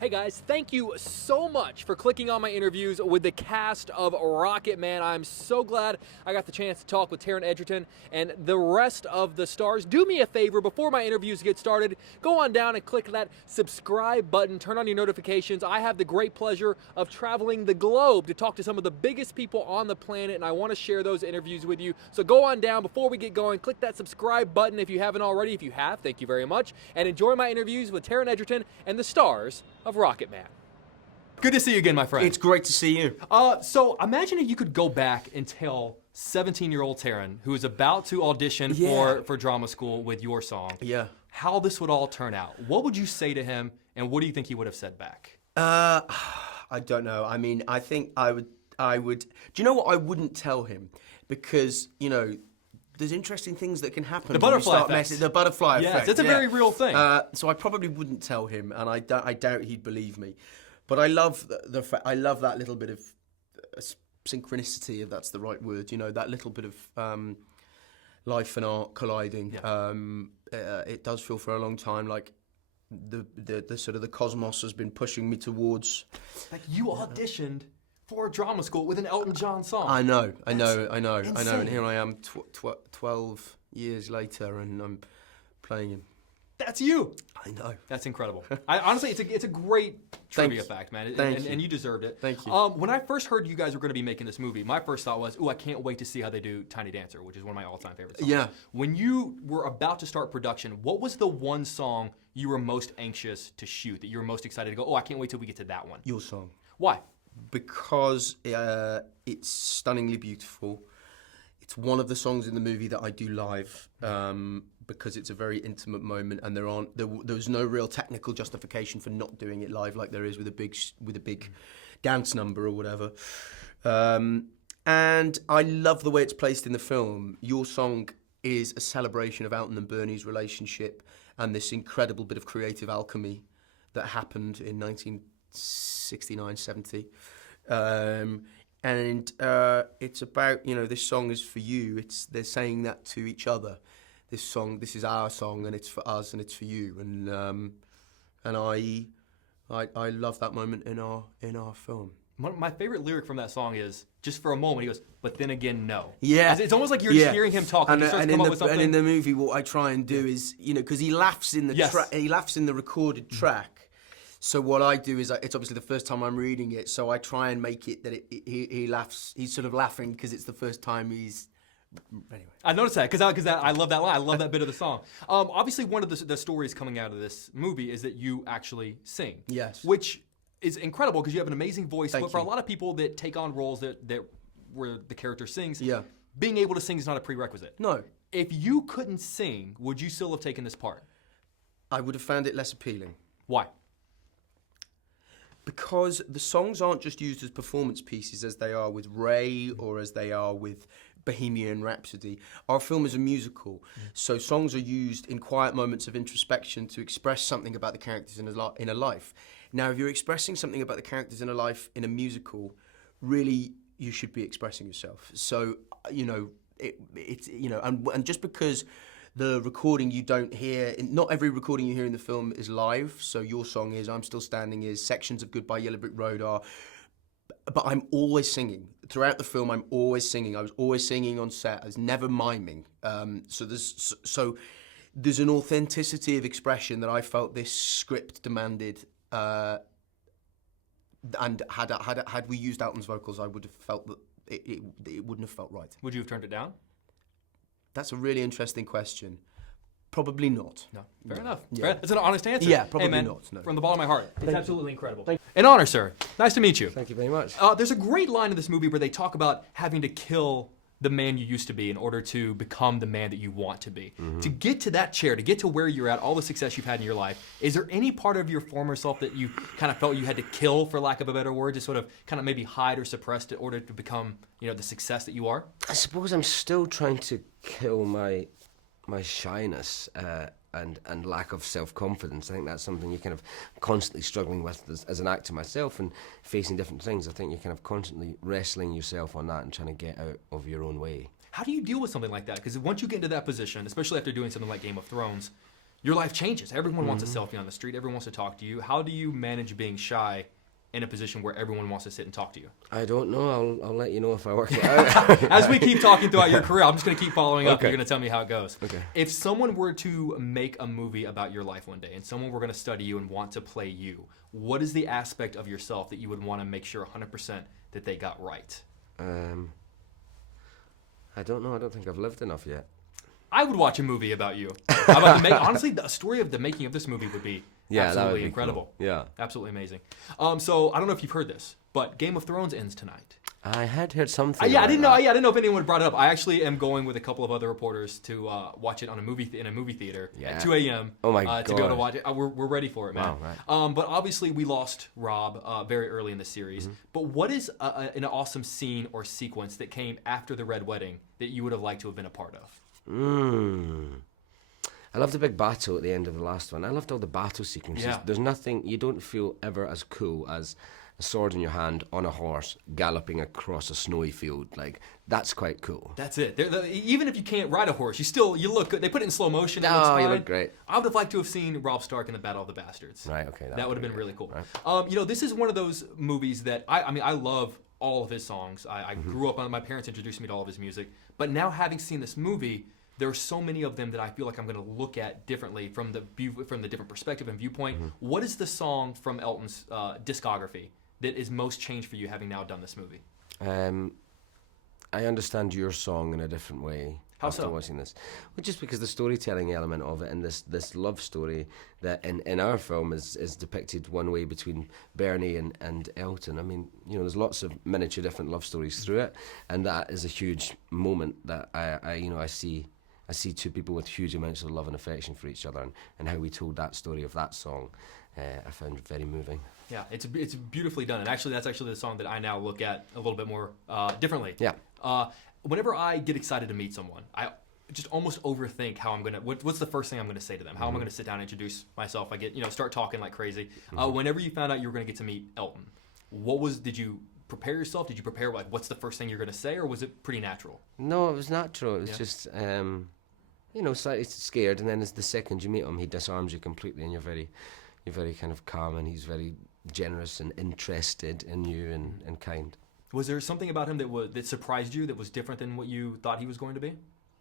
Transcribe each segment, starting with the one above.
Hey guys, thank you so much for clicking on my interviews with the cast of Rocketman. I'm so glad I got the chance to talk with Taron Egerton and the rest of the stars. Do me a favor, before my interviews get started, go on down and click that subscribe button, turn on your notifications. I have the great pleasure of traveling the globe to talk to some of the biggest people on the planet, and I want to share those interviews with you. So go on down, before we get going, click that subscribe button if you haven't already. If you have, thank you very much, and enjoy my interviews with Taron Egerton and the stars of Rocketman. Good to see you again, my friend. It's great to see you. So imagine if you could go back and tell 17-year-old Taron, who is about to audition for drama school with your song, how this would all turn out. What would you say to him, and what do you think he would have said back? I don't know. I mean, I think I would. Do you know what I wouldn't tell him? Because, you know, there's interesting things that can happen. The butterfly effect. The butterfly effect. Yes, it's a very real thing. So I probably wouldn't tell him, and I doubt he'd believe me. But I love I love that little bit of synchronicity, if that's the right word. You know, that little bit of life and art colliding. Yeah. It does feel for a long time like the sort of the cosmos has been pushing me towards. Like you auditioned for drama school with an Elton John song. I know. And here I am 12 years later, and I'm playing him. That's you. I know. That's incredible. Honestly, it's a great trivia fact, man. And you deserved it. Thank you. When I first heard you guys were going to be making this movie, my first thought was, I can't wait to see how they do Tiny Dancer, which is one of my all-time favorite songs. Yeah. When you were about to start production, what was the one song you were most anxious to shoot, that you were most excited to go, I can't wait till we get to that one? Your song. Why? Because it's stunningly beautiful. It's one of the songs in the movie that I do live, because it's a very intimate moment, and there was no real technical justification for not doing it live like there is with a big dance number or whatever. And I love the way it's placed in the film. Your song is a celebration of Elton and Bernie's relationship and this incredible bit of creative alchemy that happened in 1969, 70. And it's about, this song is for you. They're saying that to each other. This is our song, and it's for us, and it's for you. And I love that moment in our film. My favorite lyric from that song is, just for a moment, he goes, but then again, no. Yeah. It's almost like you're just hearing him talk. And, he starts to come up with something. And in the movie, what I try and do is, because he laughs in the recorded track. So what I do is, it's obviously the first time I'm reading it, so I try and make it that he laughs. He's sort of laughing because it's the first time he's. Anyway, I noticed that because I love that line. I love that bit of the song. Obviously, one of the stories coming out of this movie is that you actually sing. Yes. Which is incredible because you have an amazing voice. Thank but for you. a lot of people that take on roles that where the character sings, being able to sing is not a prerequisite. No. If you couldn't sing, would you still have taken this part? I would have found it less appealing. Why? Because the songs aren't just used as performance pieces as they are with Ray or as they are with Bohemian Rhapsody. Our film is a musical, so songs are used in quiet moments of introspection to express something about the characters in a life. Now, if you're expressing something about the characters in a life in a musical, really, you should be expressing yourself. So, and just because the recording you don't hear, not every recording you hear in the film is live, so your song is I'm Still Standing is, sections of Goodbye Yellow Brick Road are, but I'm always singing. Throughout the film, I'm always singing. I was always singing on set. I was never miming. So there's an authenticity of expression that I felt this script demanded, and had we used Elton's vocals, I would have felt that it wouldn't have felt right. Would you have turned it down? That's a really interesting question. Probably not. No. Fair enough. Yeah. That's an honest answer. Yeah, probably hey, man, not. No. From the bottom of my heart, it's absolutely incredible. An honor, sir. Nice to meet you. Thank you very much. There's a great line in this movie where they talk about having to kill the man you used to be in order to become the man that you want to be. Mm-hmm. To get to that chair, to get to where you're at, all the success you've had in your life, is there any part of your former self that you kind of felt you had to kill, for lack of a better word, to sort of kind of maybe hide or suppress in order to become, the success that you are? I suppose I'm still trying to kill my shyness and lack of self-confidence. I think that's something you're kind of constantly struggling with as an actor myself, and facing different things. I think you're kind of constantly wrestling yourself on that and trying to get out of your own way. How do you deal with something like that? Because once you get into that position, especially after doing something like Game of Thrones, your life changes. Everyone wants a selfie on the street. Everyone wants to talk to you. How do you manage being shy in a position where everyone wants to sit and talk to you? I don't know. I'll let you know if I work it out. As we keep talking throughout your career, I'm just going to keep following up. Okay. You're going to tell me how it goes. Okay. If someone were to make a movie about your life one day and someone were going to study you and want to play you, what is the aspect of yourself that you would want to make sure 100% that they got right? I don't know. I don't think I've lived enough yet. I would watch a movie about you. How about honestly, the story of the making of this movie would be absolutely incredible. Cool. Yeah. Absolutely amazing. So I don't know if you've heard this, but Game of Thrones ends tonight. I had heard something. I didn't know. I didn't know if anyone brought it up. I actually am going with a couple of other reporters to watch it on in a movie theater at 2 a.m. Oh my god! To be able to watch it. We're ready for it, man. Wow, right. But obviously we lost Rob very early in the series. But what is an awesome scene or sequence that came after the Red Wedding that you would have liked to have been a part of? I loved the big battle at the end of the last one. I loved all the battle sequences. Yeah. There's nothing, you don't feel ever as cool as a sword in your hand on a horse galloping across a snowy field. Like, that's quite cool. That's it. Even if you can't ride a horse, you look good. They put it in slow motion. It looks Oh, fine. you look great. I would have liked to have seen Robb Stark in the Battle of the Bastards. Right, okay. That would have been really cool. Right. This is one of those movies that I love all of his songs. I grew up on, my parents introduced me to all of his music. But now having seen this movie, there are so many of them that I feel like I'm going to look at differently from the different perspective and viewpoint. What is the song from Elton's discography that is most changed for you having now done this movie? I understand your song in a different way. How after so? watching this. Well, just because the storytelling element of it and this love story that in our film is depicted one way between Bernie and Elton. I mean, there's lots of miniature different love stories through it, and that is a huge moment that I see two people with huge amounts of love and affection for each other, and how we told that story of that song, I found very moving. Yeah, it's beautifully done, and actually that's actually the song that I now look at a little bit more differently. Yeah. Whenever I get excited to meet someone, I just almost overthink how I'm gonna. What's the first thing I'm gonna say to them? How am I gonna sit down and introduce myself? I get start talking like crazy. Whenever you found out you were gonna get to meet Elton, did you prepare yourself? Did you prepare what's the first thing you're gonna say, or was it pretty natural? No, it was natural. It was just slightly scared, and then as the second you meet him, he disarms you completely, and you're very kind of calm, and he's very generous and interested in you and kind. Was there something about him that surprised you, that was different than what you thought he was going to be?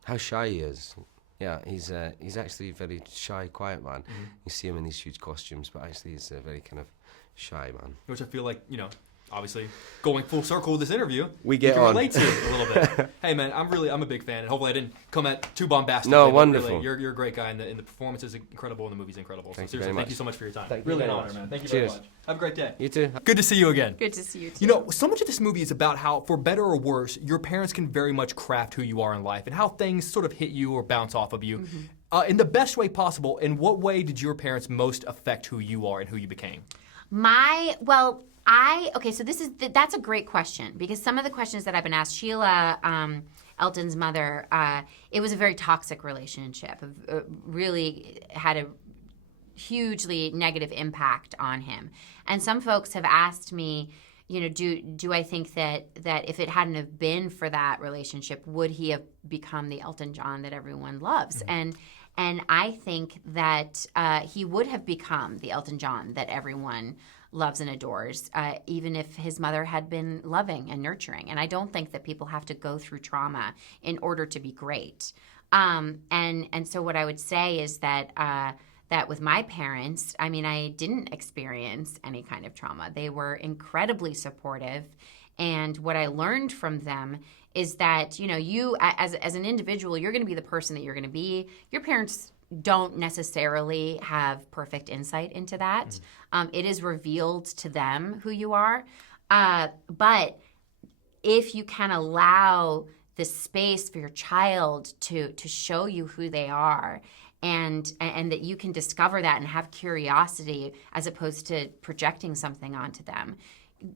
How shy he is. Yeah, he's actually a very shy, quiet man. You see him in these huge costumes, but actually he's a very kind of shy man. Which I feel like, obviously going full circle with this interview, we get you can on. relate to a little bit. Hey man, I'm a big fan, and hopefully I didn't come at too bombastic. No, but wonderful. Really, you're a great guy, and the performance is incredible, and the movie's incredible. Thank so you seriously, very thank much. you so much for your time. Thank you really very an honor, much. man. Thank you Cheers. very much. Have a great day. You too. Good to see you again. Good to see you too. So much of this movie is about how, for better or worse, your parents can very much craft who you are in life and how things sort of hit you or bounce off of you. In the best way possible, in what way did your parents most affect who you are and who you became? So that's a great question, because some of the questions that I've been asked, Sheila, Elton's mother, it was a very toxic relationship. Really had a hugely negative impact on him. And some folks have asked me, do I think that if it hadn't have been for that relationship, would he have become the Elton John that everyone loves? And I think that he would have become the Elton John that everyone loves and adores, even if his mother had been loving and nurturing. And I don't think that people have to go through trauma in order to be great. And so what I would say is that with my parents, I didn't experience any kind of trauma. They were incredibly supportive. And what I learned from them is that, you as an individual, you're going to be the person that you're going to be. Your parents don't necessarily have perfect insight into that. It is revealed to them who you are. But if you can allow the space for your child to show you who they are, and that you can discover that and have curiosity as opposed to projecting something onto them,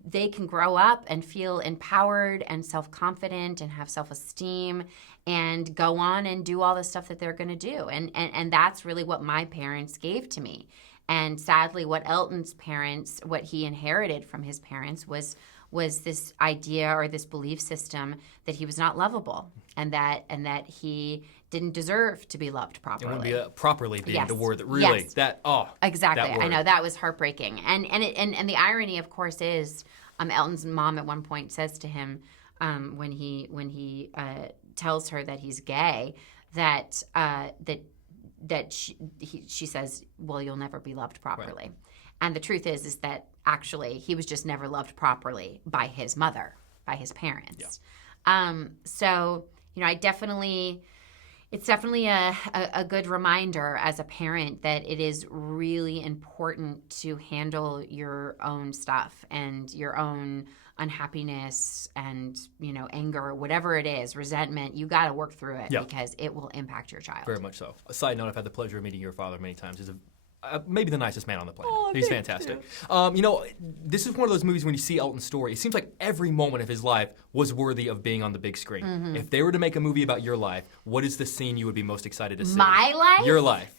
they can grow up and feel empowered and self-confident and have self-esteem and go on and do all the stuff that they're going to do. And that's really what my parents gave to me. And sadly, what Elton's parents, what he inherited from his parents was was this idea or this belief system that he was not lovable, and that he didn't deserve to be loved properly. It wouldn't be properly being Yes. the word that really Yes. That Exactly. I word. know that was heartbreaking, and the irony, of course, is Elton's mom at one point says to him when he tells her that he's gay that she says, well, you'll never be loved properly. Right. And the truth is that actually he was just never loved properly by his mother, by his parents. Yeah. So, it's definitely a good reminder as a parent that it is really important to handle your own stuff and your own unhappiness and, anger, whatever it is, resentment. You got to work through it because it will impact your child. Very much so. A side note, I've had the pleasure of meeting your father many times. He's maybe the nicest man on the planet. Oh, He's fantastic. This is one of those movies when you see Elton's story, it seems like every moment of his life was worthy of being on the big screen. Mm-hmm. If they were to make a movie about your life, what is the scene you would be most excited to see? My life? Your life.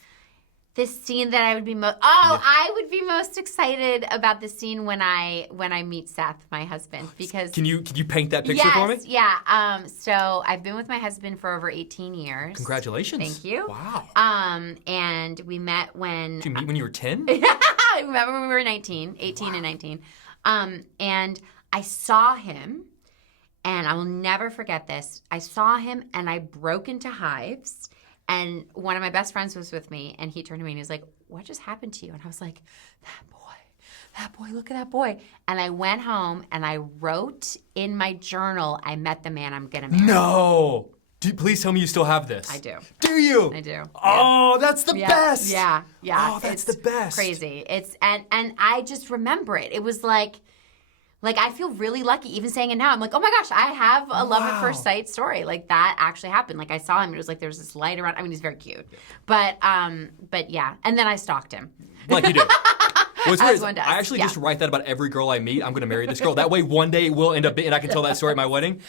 The scene that I would be I would be most excited about the scene when I meet Seth, my husband, because Can you paint that picture for me? Yeah. So I've been with my husband for over 18 years. Congratulations. Thank you. Wow. And we met when Did you meet when you were 10? I remember when we were 18 and 19. And I saw him, and I will never forget this. I saw him and I broke into hives. And one of my best friends was with me, and he turned to me and he was like, what just happened to you? And I was like, that boy, look at that boy. And I went home and I wrote in my journal, I met the man I'm going to marry. No. Please tell me you still have this. I do. Do you? I do. Oh, that's the best. Yeah. Oh, that's the best. Crazy. It's and I just remember it. It was like I feel really lucky even saying it now. I'm like, oh my gosh, I have a love at first sight story. Like that actually happened. Like I saw him. It was like there was this light around. I mean, he's very cute. But yeah. And then I stalked him. Like you do. What's As weird is one does, I actually yeah. just write that about every girl I meet. I'm going to marry this girl. That way one day it will end up being, and I can tell that story at my wedding.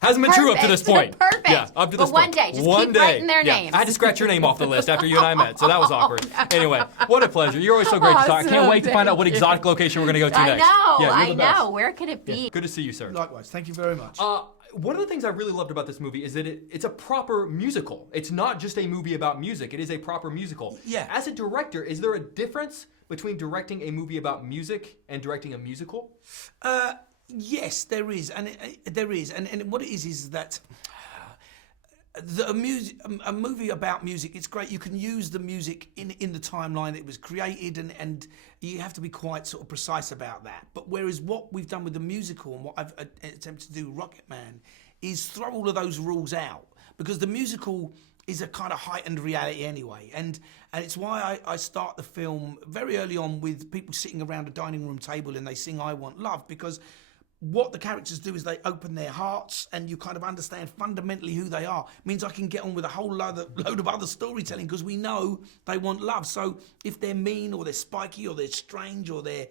Hasn't been true up to this point. Perfect. Yeah, up to this but point. one day, just one keep day. writing their Yeah. names. I had to scratch your name off the list after you and I met, so that was awkward. Anyway, what a pleasure. You're always so great to talk. I can't Awesome. wait to find out what exotic location we're going to go to I next. know. Yeah, I you're the best. know. Where could it be? Yeah. Good to see you, sir. Likewise. Thank you very much. One of the things I really loved about this movie is that it's a proper musical. It's not just a movie about music. It is a proper musical. Yeah. As a director, is there a difference between directing a movie about music and directing a musical? Yes, there is, and there is, and what it is that a movie about music. It's great. You can use the music in the timeline it was created, and you have to be quite sort of precise about that. But whereas what we've done with the musical and what I've attempted to do with Rocketman is throw all of those rules out, because the musical is a kind of heightened reality anyway, and it's why I start the film very early on with people sitting around a dining room table and they sing "I Want Love," because what the characters do is they open their hearts and you kind of understand fundamentally who they are. It means I can get on with a whole load of other storytelling because we know they want love. So if they're mean or they're spiky or they're strange or they're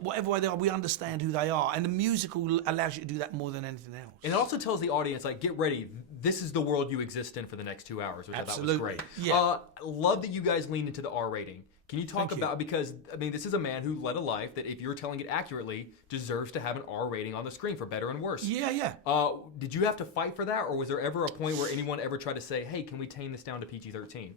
whatever way they are, we understand who they are. And the musical allows you to do that more than anything else. And it also tells the audience, like, get ready. This is the world you exist in for the next 2 hours, which Absolutely. I thought was great. Yeah. Love that you guys leaned into the R rating. Can you talk Thank you. about, because, I mean, this is a man who led a life that, if you're telling it accurately, deserves to have an R rating on the screen, for better and worse. Yeah. Did you have to fight for that, or was there ever a point where anyone ever tried to say, hey, can we tame this down to PG-13?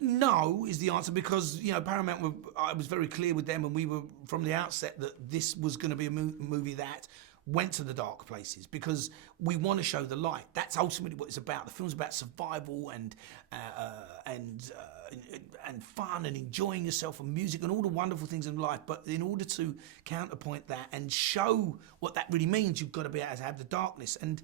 No is the answer, because Paramount I was very clear with them, and we were from the outset that this was going to be a movie that went to the dark places, because we want to show the light. That's ultimately what it's about. The film's about survival and fun and enjoying yourself and music and all the wonderful things in life. But in order to counterpoint that and show what that really means, you've got to be able to have the darkness. And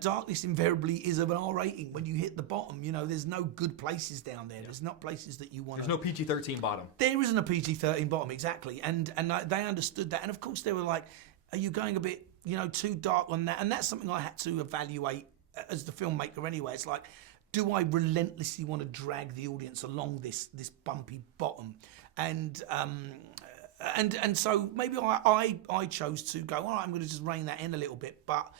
darkness invariably is of an R rating. When you hit the bottom, there's no good places down there. There's not places that you want. There's no PG-13 bottom. There isn't a PG-13 bottom, exactly. And they understood that. And of course they were like, are you going a bit, too dark on that? And that's something I had to evaluate as the filmmaker anyway. It's like, do I relentlessly want to drag the audience along this bumpy bottom? And so maybe I chose to go, all right, I'm going to just rein that in a little bit. But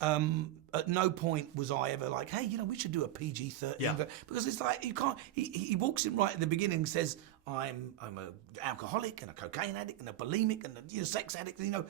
at no point was I ever like, hey, we should do a PG-13. Yeah. Because it's like, you can't, he walks in right at the beginning and says, I'm an alcoholic and a cocaine addict and a bulimic and a sex addict. You know,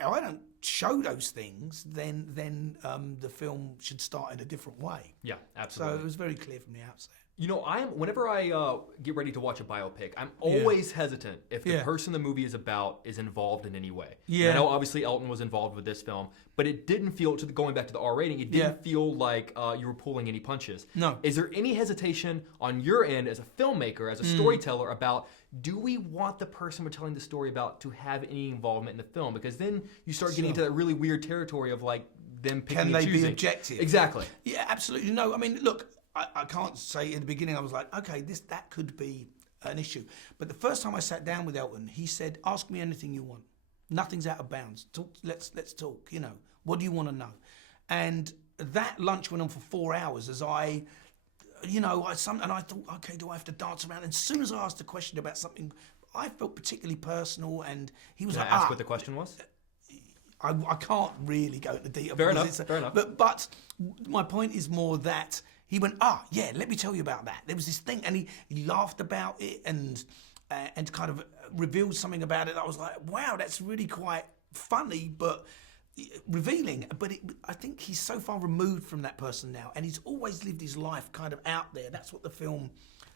if I don't show those things, then the film should start in a different way. Yeah, absolutely. So it was very clear from the outset. You know, whenever I get ready to watch a biopic, I'm always hesitant if the person the movie is about is involved in any way. Yeah. And I know obviously Elton was involved with this film, but it didn't feel, going back to the R rating, it didn't feel like you were pulling any punches. No. Is there any hesitation on your end as a filmmaker, as a storyteller, about do we want the person we're telling the story about to have any involvement in the film? Because then you start getting into that really weird territory of like them picking and choosing. Can they be objective? Exactly. Yeah, absolutely. No, I mean, look, I can't say in the beginning I was like, okay, that could be an issue. But the first time I sat down with Elton, he said, ask me anything you want. Nothing's out of bounds. Let's talk, you know. What do you want to know? And that lunch went on for 4 hours as I thought, okay, do I have to dance around? And as soon as I asked a question about something I felt particularly personal, and he was Can like, I ask what the question was? I can't really go into detail. Fair enough. But my point is more that he went, yeah, let me tell you about that. There was this thing, and he laughed about it and kind of revealed something about it. I was like, wow, that's really quite funny, but revealing. But I think he's so far removed from that person now, and he's always lived his life kind of out there. That's what the film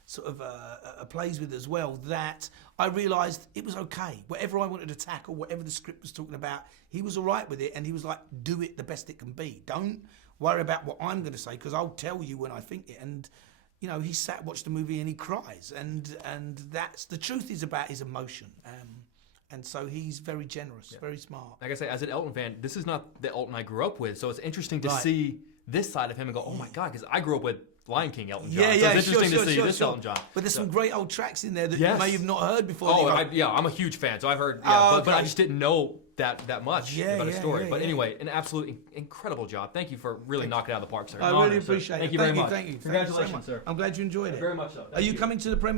sort of plays with as well, that I realised it was okay. Whatever I wanted to tackle, whatever the script was talking about, he was all right with it, and he was like, do it the best it can be. Don't worry about what I'm going to say, because I'll tell you when I think it. And, you know, he sat, watched the movie, and he cries. And that's, the truth is about his emotion. And so he's very generous, very smart. Like I say, as an Elton fan, this is not the Elton I grew up with, so it's interesting to see this side of him and go, oh my God, because I grew up with Lion King Elton John. So it's interesting to see this Elton John. But there's some great old tracks in there that you may have not heard before. I'm a huge fan, so I've heard, but I just didn't know that much about his story. But anyway, an absolutely incredible job. Thank you for really knocking it out of the park, sir. I really appreciate it. Thank you very much. Thank you. Congratulations, sir. I'm glad you enjoyed it. Very much so. Are you coming to the premiere?